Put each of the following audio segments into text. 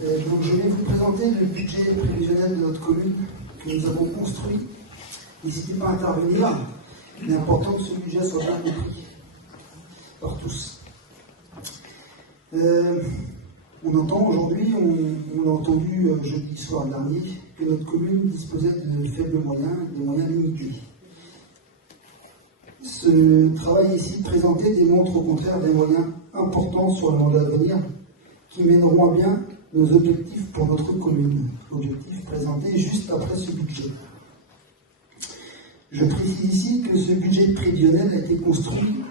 Donc je vais vous présenter le budget prévisionnel de notre commune que nous avons construit. N'hésitez pas à intervenir. Il est important que ce budget soit bien compris par tous. On entend aujourd'hui, on l'a entendu jeudi soir dernier, que notre commune disposait de faibles moyens, de moyens limités. Ce travail ici présenté démontre au contraire des moyens importants sur le mandat à venir qui mèneront à bien nos objectifs pour notre commune, objectifs présentés juste après ce budget. Je précise ici que ce budget prévisionnel a été construit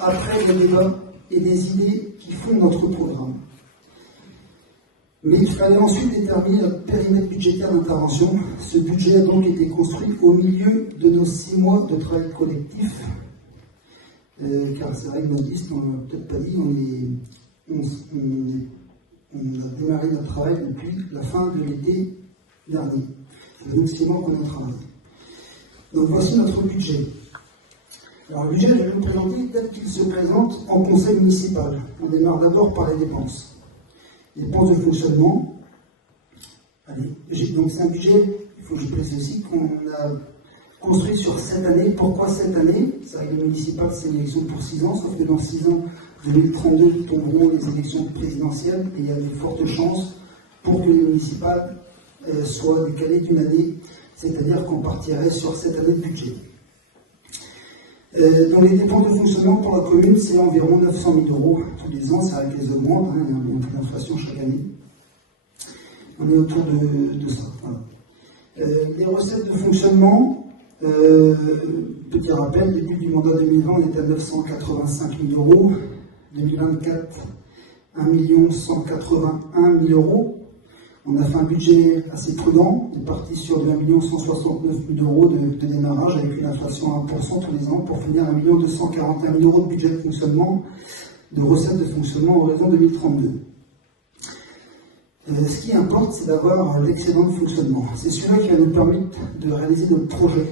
après les débats et des idées qui font notre programme. Mais il fallait ensuite déterminer notre périmètre budgétaire d'intervention. Ce budget a donc été construit au milieu de nos 6 mois de travail collectif, car c'est vrai que modiste, on ne l'a peut-être pas dit, on a démarré notre travail depuis la fin de l'été dernier. C'est donc 6 mois qu'on a travaillé. Donc voici notre budget. Alors le budget, je vais vous présenter tel qu'il se présente en conseil municipal. On démarre d'abord par les dépenses. Les dépenses de fonctionnement. Allez, donc c'est un budget, il faut que je précise aussi, qu'on a construit sur 7 années. Pourquoi 7 années? C'est vrai que le municipal, c'est une élection pour 6 ans, sauf que dans 6 ans, 2032, tomberont les élections présidentielles et il y a de fortes chances pour que les municipales soient décalées d'une année, c'est-à-dire qu'on partirait sur 7 années de budget. Donc les dépenses de fonctionnement pour la commune, c'est environ 900 000 euros tous les ans, c'est avec les augmentes, il y a un peu d'inflation chaque année. On est autour de ça. Voilà. Les recettes de fonctionnement, petit rappel, début du mandat 2020, on était à 985 000 euros. 2024, 1 181 000 euros. On a fait un budget assez prudent, on est parti sur 1 169 000 euros de démarrage avec une inflation à 1% tous les ans pour finir à 1 241 000 euros de budget de fonctionnement, de recettes de fonctionnement horizon 2032. Ce qui importe, c'est d'avoir l'excédent de fonctionnement. C'est celui-là qui va nous permettre de réaliser notre projet,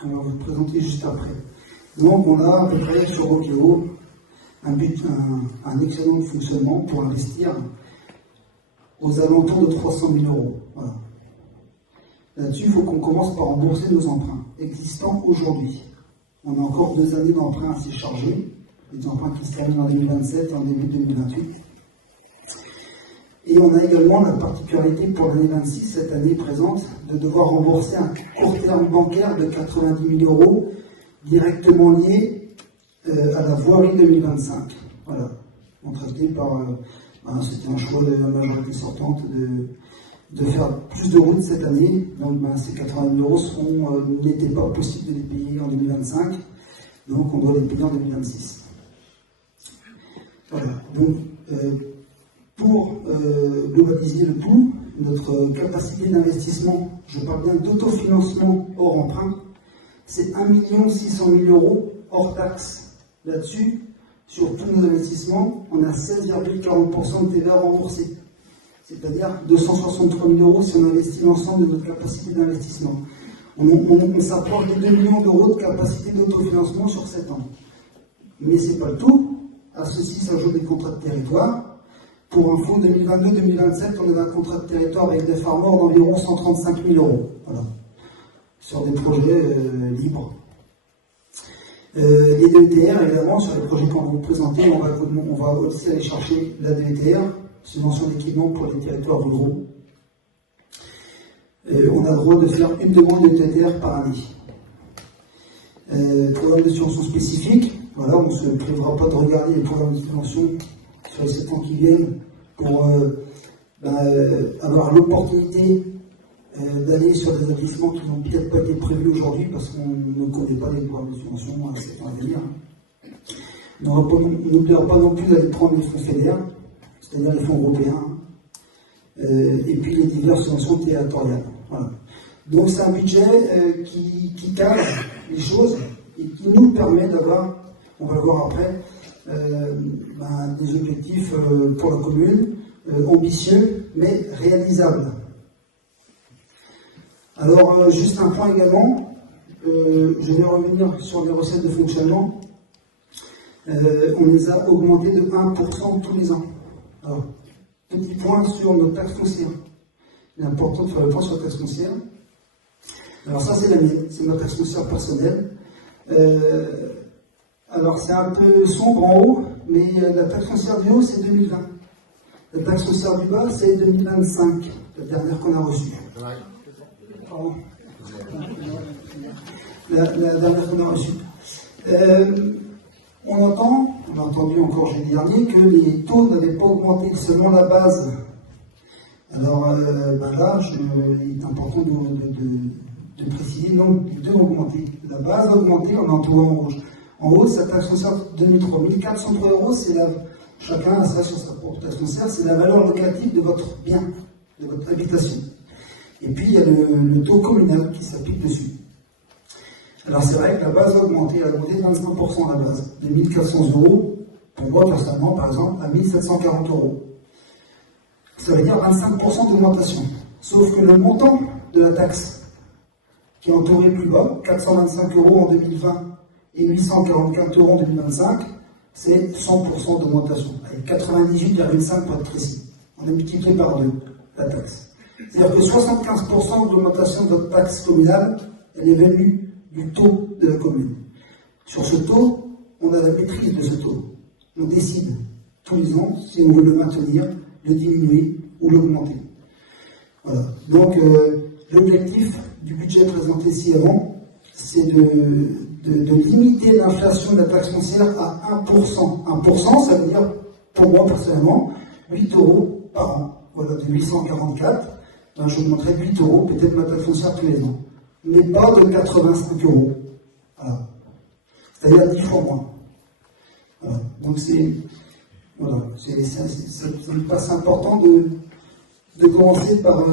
qu'on va vous présenter juste après. Donc on a à peu près sur Roqueo un excellent de fonctionnement pour investir aux alentours de 300 000 euros. Voilà. Là-dessus, il faut qu'on commence par rembourser nos emprunts existants aujourd'hui. On a encore 2 années d'emprunts assez chargés, les emprunts qui se terminent en 2027 et en début 2028. Et on a également la particularité pour l'année 26, cette année présente, de devoir rembourser un court terme bancaire de 90 000 euros directement lié à la voirie 2025. Voilà. Contracté par. C'était un choix de la majorité sortante de faire plus de routes cette année. Donc ces 80 000 euros n'était pas possible de les payer en 2025. Donc on doit les payer en 2026. Voilà. Donc pour globaliser le tout, notre capacité d'investissement, je parle bien d'autofinancement hors emprunt, c'est 1 600 000 euros hors taxe. Là-dessus, sur tous nos investissements, on a 16,40% de TVA remboursée. C'est-à-dire 263 000 euros si on investit l'ensemble de notre capacité d'investissement. On s'approche de 2 millions d'euros de capacité d'autofinancement sur 7 ans. Mais ce n'est pas le tout. À ceci s'ajoutent des contrats de territoire. Pour info, 2022-2027, on avait un contrat de territoire avec des farmers d'environ 135 000 euros. Voilà. Sur des projets libres. Les DETR, évidemment, sur les projets qu'on va vous présenter, on va aussi aller chercher la DETR, subvention d'équipement pour les territoires ruraux. On a le droit de faire une demande de DETR par année. Programme de subvention spécifique, voilà, on ne se privera pas de regarder les programmes de subvention sur les 7 ans qui viennent pour avoir l'opportunité d'aller sur des établissements qui n'ont peut-être pas été prévus aujourd'hui parce qu'on ne connaît pas les programmes de subvention à 7 ans à venir. On n'oubliera pas non plus d'aller prendre les fonds FEDER, c'est-à-dire les fonds européens, et puis les diverses subventions territoriales. Voilà. Donc c'est un budget qui cadre les choses et qui nous permet d'avoir, on va le voir après, des objectifs pour la commune, ambitieux mais réalisables. Alors, juste un point également, je vais revenir sur les recettes de fonctionnement. On les a augmentées de 1% tous les ans. Alors, Petit point sur nos taxes foncières. Il est important de faire le point sur la taxe foncière. Alors ça, c'est la mienne, c'est ma taxe foncière personnelle. Alors c'est un peu sombre en haut, mais la taxe foncière du haut, c'est 2020. La taxe foncière du bas, c'est 2025, la dernière qu'on a reçue. Pardon. La dernière qu'on a reçue. On a entendu encore jeudi dernier que les taux n'avaient pas augmenté selon la base. Alors là, il est important de préciser, non, les deux ont augmenté. La base a augmenté, on a un taux en rouge. En haut, sa taxe foncière 2003, 1403 €, c'est chacun a ça sur sa propre taxe foncière, c'est la valeur locative de votre bien, de votre habitation. Et puis il y a le taux communal qui s'applique dessus. Alors c'est vrai que la base a augmenté, elle a augmenté de 25% la base, de 1400 €, pour moi personnellement par exemple, à 1740 €. Ça veut dire 25% d'augmentation. Sauf que le montant de la taxe, qui est entouré plus bas, 425 € en 2020 et 844 € en 2025, c'est 100% d'augmentation, avec 98,5 pour être précis. On a multiplié par 2 la taxe. C'est-à-dire que 75% d'augmentation de votre taxe communale, elle est venue du taux de la commune. Sur ce taux, on a la maîtrise de ce taux. On décide tous les ans si on veut le maintenir, le diminuer ou l'augmenter. Voilà. Donc, l'objectif du budget présenté ici avant, c'est de limiter l'inflation de la taxe foncière à 1%. 1%, ça veut dire, pour moi personnellement, 8 € par an. Voilà, de 844, ben, je augmenterai 8 € peut-être ma taxe foncière tous les ans. Mais pas de 85 €. Voilà. C'est-à-dire 10 fois moins. Voilà. Donc ça me passe important de commencer par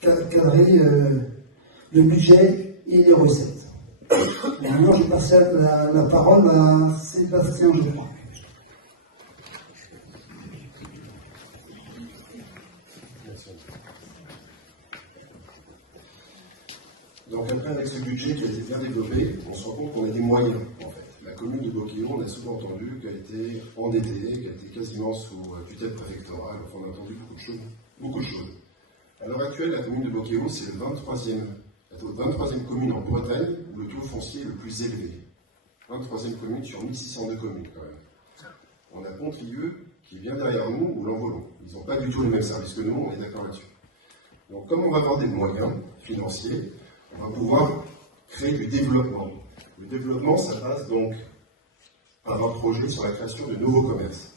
cadrer le budget et les recettes. Maintenant, je vais passer la parole à Sébastien, je crois. Donc après, avec ce budget qui a été bien développé, on se rend compte qu'on a des moyens, en fait. La commune de Bocquillon, on a souvent entendu qu'elle était endettée, qu'elle était quasiment sous tutelle préfectorale, enfin on a entendu beaucoup de choses. À l'heure actuelle, la commune de Bocquillon, c'est la 23e commune en Bretagne où le taux foncier est le plus élevé. 23e commune sur 1602 communes, quand même. On a Pontrieux, qui est bien derrière nous, ou l'Envolon. Ils n'ont pas du tout les mêmes services que nous, on est d'accord là-dessus. Donc comme on va avoir des moyens financiers, on va pouvoir créer du développement. Le développement, ça passe donc par un projet sur la création de nouveaux commerces.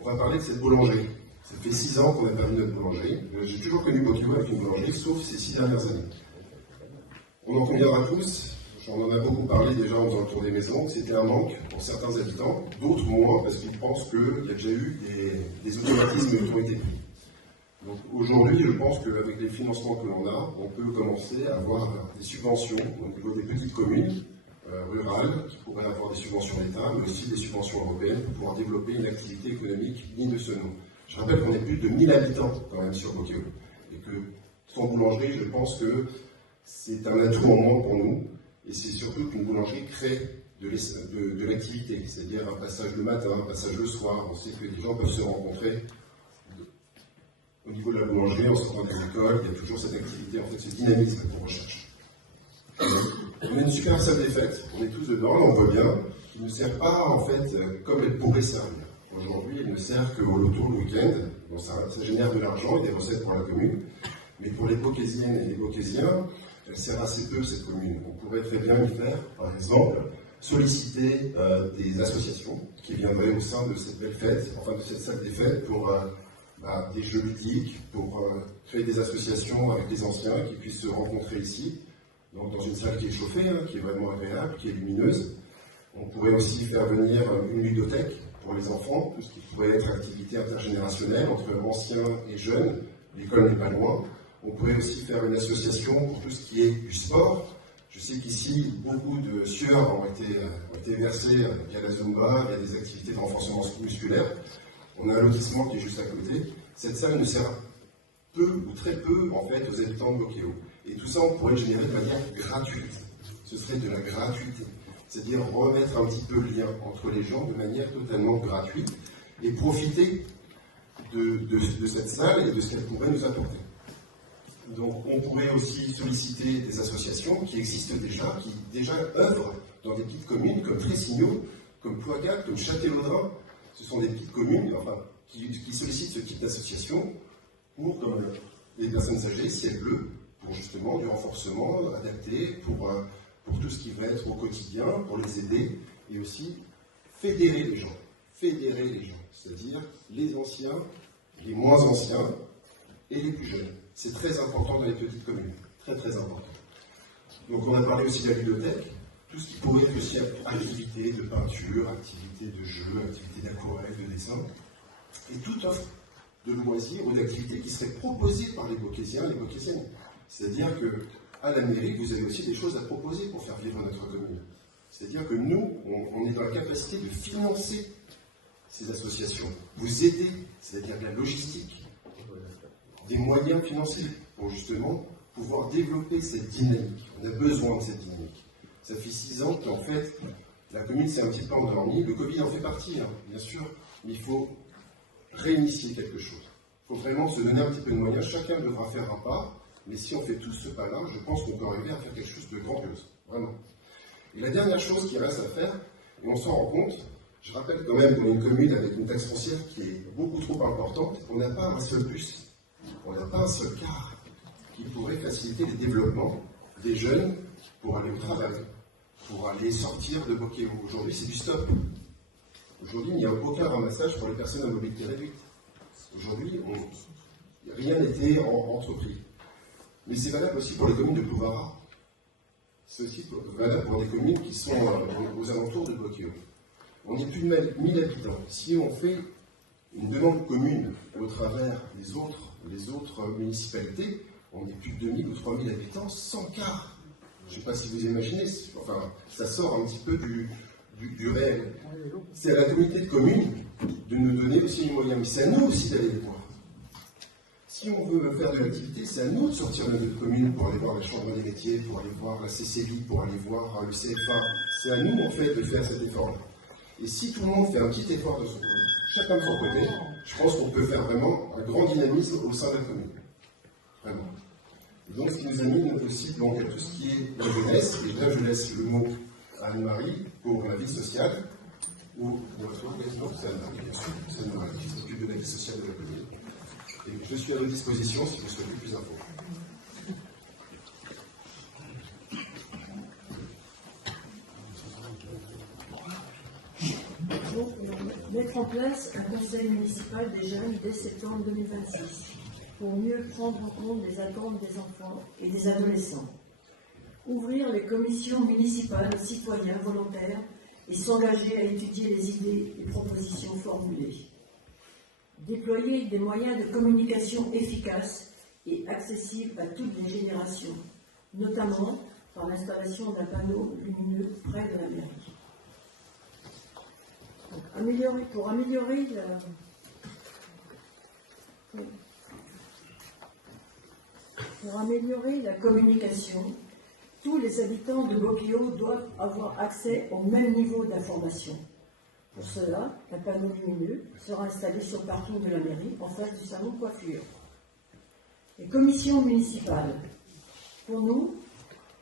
On va parler de cette boulangerie. Ça fait 6 ans qu'on a perdu notre boulangerie. J'ai toujours connu Bocquillon avec une boulangerie, sauf ces 6 dernières années. On en conviendra tous, j'en en ai beaucoup parlé déjà en faisant le tour des maisons, que c'était un manque pour certains habitants, d'autres moins, parce qu'ils pensent qu'il y a déjà eu des automatismes qui ont été pris. Donc aujourd'hui, je pense qu'avec les financements que l'on a, on peut commencer à avoir des subventions au niveau des petites communes rurales qui pourraient avoir des subventions d'État, mais aussi des subventions européennes pour pouvoir développer une activité économique digne de ce nom. Je rappelle qu'on est plus de 1000 habitants quand même sur Bocquillon et que sans boulangerie, je pense que c'est un atout en moins pour nous et c'est surtout qu'une boulangerie crée de l'activité, c'est-à-dire un passage le matin, un passage le soir. On sait que les gens peuvent se rencontrer. Au niveau de la boulangerie, en sortant des écoles, il y a toujours cette activité, en fait, ce dynamisme qu'on recherche. On a une super salle des fêtes, on est tous dedans, on voit bien, qui ne sert pas, en fait, comme elle pourrait servir. Aujourd'hui, elle ne sert qu'au loto le week-end, donc ça génère de l'argent et des recettes pour la commune, mais pour les Bocquaisiennes et les Bocquaisiens, elle sert assez peu, cette commune. On pourrait très bien y faire, par exemple, solliciter des associations qui viendraient au sein de cette belle fête, enfin de cette salle des fêtes, pour des jeux ludiques, pour créer des associations avec des anciens qui puissent se rencontrer ici, donc dans une salle qui est chauffée, qui est vraiment agréable, qui est lumineuse. On pourrait aussi faire venir une ludothèque pour les enfants, tout ce qui pourrait être activité intergénérationnelle entre anciens et jeunes, l'école n'est pas loin. On pourrait aussi faire une association pour tout ce qui est du sport. Je sais qu'ici, beaucoup de sueurs ont été versées via la Zumba, via des activités de renforcement musculaire. On a un lotissement qui est juste à côté. Cette salle ne sert peu ou très peu, en fait, aux habitants de Bocquillon. Et tout ça, on pourrait le générer de manière gratuite. Ce serait de la gratuité. C'est-à-dire remettre un petit peu le lien entre les gens de manière totalement gratuite. et profiter de cette salle et de ce qu'elle pourrait nous apporter. Donc on pourrait aussi solliciter des associations qui existent déjà, qui déjà œuvrent dans des petites communes comme Tressigno, comme Ploacac, comme Châtellerault. Ce sont des petites communes qui sollicitent ce type d'association pour, comme les personnes âgées, ciel bleu, pour justement du renforcement adapté, pour tout ce qui va être au quotidien, pour les aider, et aussi fédérer les gens, c'est-à-dire les anciens, les moins anciens et les plus jeunes. C'est très important dans les petites communes, très très important. Donc on a parlé aussi de la bibliothèque, tout ce qui pourrait être aussi activité de peinture, activité de jeu, activité d'aquarelle, de dessin, et toute offre de loisirs ou d'activités qui seraient proposées par les Beaucaisiens et les Beaucaisiennes. C'est-à-dire qu'à la mairie, vous avez aussi des choses à proposer pour faire vivre notre commune. C'est-à-dire que nous, on est dans la capacité de financer ces associations, vous aider, c'est-à-dire de la logistique, des moyens financiers pour justement pouvoir développer cette dynamique. On a besoin de cette dynamique. Ça fait 6 ans qu'en fait, la commune s'est un petit peu endormie. Le Covid en fait partie, bien sûr, mais il faut réinitier quelque chose. Il faut vraiment se donner un petit peu de moyens. Chacun devra faire un pas, mais si on fait tous ce pas-là, je pense qu'on peut arriver à faire quelque chose de grandiose, vraiment. Et la dernière chose qui reste à faire, et on s'en rend compte, je rappelle quand même qu'on est une commune avec une taxe foncière qui est beaucoup trop importante, on n'a pas un seul bus, on n'a pas un seul car qui pourrait faciliter le développement des jeunes pour aller au travail, pour aller sortir de Beaucaillon. Aujourd'hui, c'est du stop. Aujourd'hui, il n'y a aucun ramassage pour les personnes à mobilité réduite. Aujourd'hui, rien n'était entrepris. Mais c'est valable aussi pour les communes de Plouvara. C'est aussi valable pour des communes qui sont aux alentours de Beaucaillon. On est plus de 1000 habitants. Si on fait une demande commune au travers des autres municipalités, on est plus de 2000 ou 3000 habitants sans quart. Je ne sais pas si vous imaginez, enfin, ça sort un petit peu du réel. C'est à la communauté de communes de nous donner aussi les moyens, mais c'est à nous aussi d'aller les voir. Si on veut faire de l'activité, c'est à nous de sortir de notre commune pour aller voir la Chambre des métiers, pour aller voir la CCI, pour aller voir le CFA. C'est à nous, en fait, de faire cet effort-là. Et si tout le monde fait un petit effort de son côté, chacun de son côté, je pense qu'on peut faire vraiment un grand dynamisme au sein de la commune. Vraiment. Et donc, ce qui nous amène aussi donc, à tout ce qui est la jeunesse, et là je laisse le mot à Anne-Marie pour la vie sociale, ou notre organisation, c'est Anne-Marie, bien sûr, c'est Anne-Marie qui s'occupe de la vie sociale de la commune. Et je suis à votre disposition si vous souhaitez plus d'infos. Donc, mettre en place un conseil municipal des jeunes dès septembre 2026 pour mieux prendre en compte les attentes des enfants et des adolescents. Ouvrir les commissions municipales aux citoyens volontaires et s'engager à étudier les idées et propositions formulées. Déployer des moyens de communication efficaces et accessibles à toutes les générations, notamment par l'installation d'un panneau lumineux près de la mairie. Donc, pour améliorer la communication, tous les habitants de Beaucaillon doivent avoir accès au même niveau d'information. Pour cela, un panneau lumineux sera installé sur le parking de la mairie en face du salon de coiffure. Les commissions municipales. Pour nous,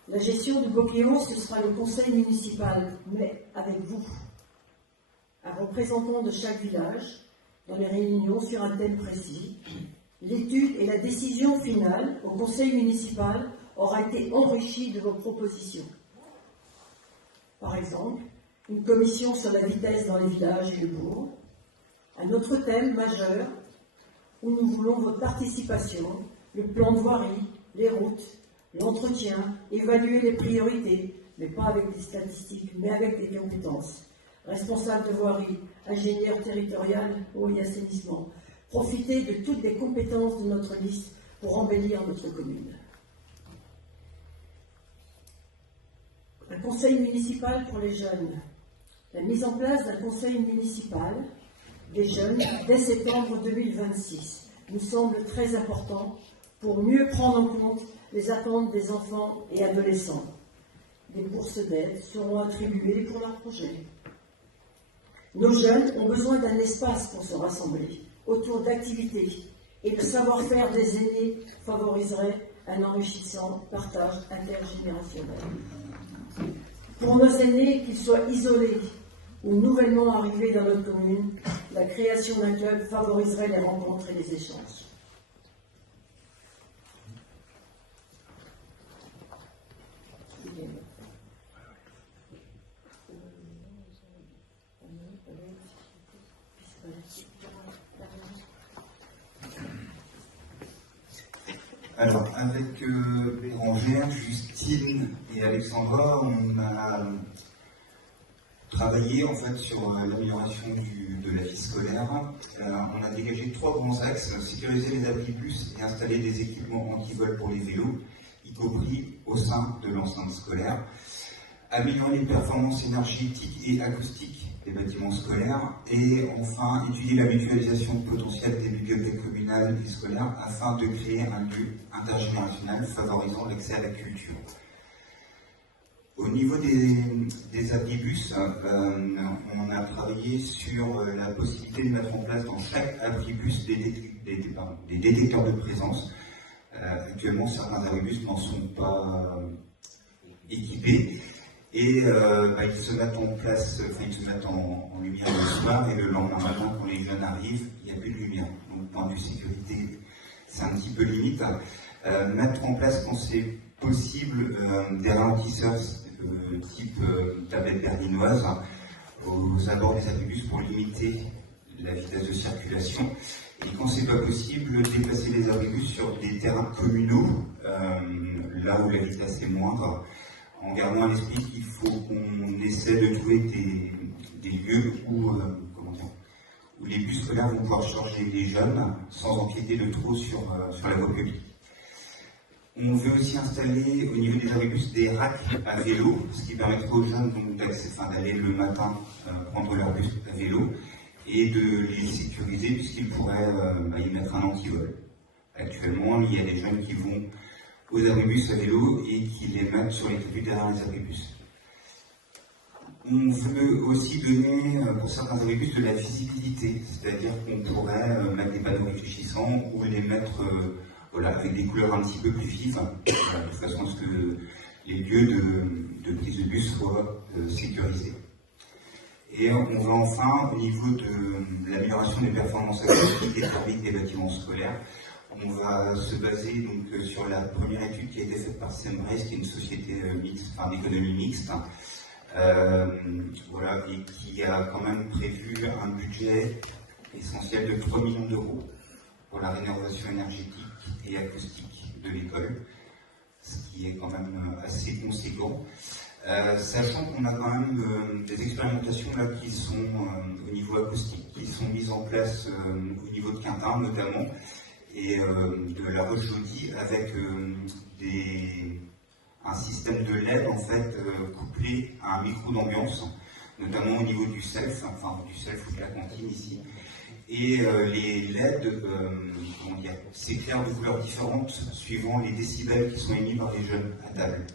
la gestion de Beaucaillon, ce sera le conseil municipal, mais avec vous. Un représentant de chaque village dans les réunions sur un thème précis. L'étude et la décision finale au conseil municipal aura été enrichie de vos propositions. Par exemple, une commission sur la vitesse dans les villages et le bourg, un autre thème majeur où nous voulons votre participation, le plan de voirie, les routes, l'entretien, évaluer les priorités, mais pas avec des statistiques, mais avec des compétences. Responsable de voirie, ingénieur territorial, eau et assainissement. Profiter de toutes les compétences de notre liste pour embellir notre commune. Un conseil municipal pour les jeunes. La mise en place d'un conseil municipal des jeunes dès septembre 2026 nous semble très important pour mieux prendre en compte les attentes des enfants et adolescents. Des bourses d'aide seront attribuées pour leurs projets. Nos jeunes ont besoin d'un espace pour se rassembler autour d'activités et le savoir-faire des aînés favoriserait un enrichissant partage intergénérationnel. Pour nos aînés, qu'ils soient isolés ou nouvellement arrivés dans notre commune, la création d'un club favoriserait les rencontres et les échanges. Alors, avec Bérangère, Justine et Alexandra, on a travaillé en fait sur l'amélioration de la vie scolaire. On a dégagé 3 grands axes: sécuriser les abribus et installer des équipements anti-vol pour les vélos, y compris au sein de l'enceinte scolaire. Améliorer les performances énergétiques et acoustiques des bâtiments scolaires, et enfin étudier la mutualisation potentielle des bibliothèques communales et scolaires afin de créer un lieu intergénérationnel favorisant l'accès à la culture. Au niveau des abribus, on a travaillé sur la possibilité de mettre en place dans chaque abribus des détecteurs de présence. Actuellement, certains abribus n'en sont pas équipés. Et ils se mettent en place, ils se mettent en lumière le soir, et le lendemain matin, quand les jeunes arrivent, il n'y a plus de lumière. Donc, point de vue sécurité, c'est un petit peu limite. Mettre en place, quand c'est possible, des ralentisseurs type tablette berlinoise aux abords des abribus pour limiter la vitesse de circulation. Et quand c'est pas possible, déplacer les abribus sur des terrains communaux, là où la vitesse est moindre, en gardant à l'esprit qu'il faut qu'on essaie de trouver des lieux où les bus scolaires vont pouvoir charger les jeunes sans empiéter de trop sur la voie publique. On veut aussi installer au niveau des abribus des racks à vélo, ce qui permettra aux jeunes d'aller le matin prendre leur bus à vélo et de les sécuriser, puisqu'ils pourraient y mettre un antivol. Actuellement, il y a des jeunes qui vont aux abribus à vélo et qui les mettent sur les tribunes derrière les abribus. On veut aussi donner pour certains abribus de la visibilité, c'est-à-dire qu'on pourrait mettre des panneaux réfléchissants ou les mettre avec des couleurs un petit peu plus vives, de façon à ce que les lieux de prise de bus soient sécurisés. Et on va enfin, au niveau de l'amélioration des performances acoustiques et thermiques des bâtiments scolaires, on va se baser donc sur la première étude qui a été faite par Sembrace, qui est une société d'économie mixte, et qui a quand même prévu un budget essentiel de 3 millions d'euros pour la rénovation énergétique et acoustique de l'école, ce qui est quand même assez conséquent. Sachant qu'on a quand même des expérimentations là qui sont au niveau acoustique, qui sont mises en place au niveau de Quintin notamment, et de la Roche-Jaudy, avec un système de LED en fait couplé à un micro d'ambiance, notamment au niveau du self ou de la cantine ici. Et les LED s'éclairent de couleurs différentes suivant les décibels qui sont émis par les jeunes à table.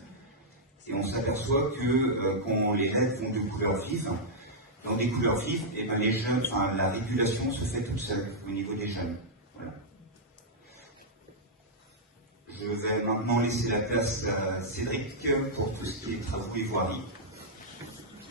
Et on s'aperçoit que quand les LED vont de couleurs vives, dans des couleurs vives, les jeunes, la régulation se fait toute seule au niveau des jeunes. Voilà. Je vais maintenant laisser la place à Cédric pour tout ce qui est travaux et voirie.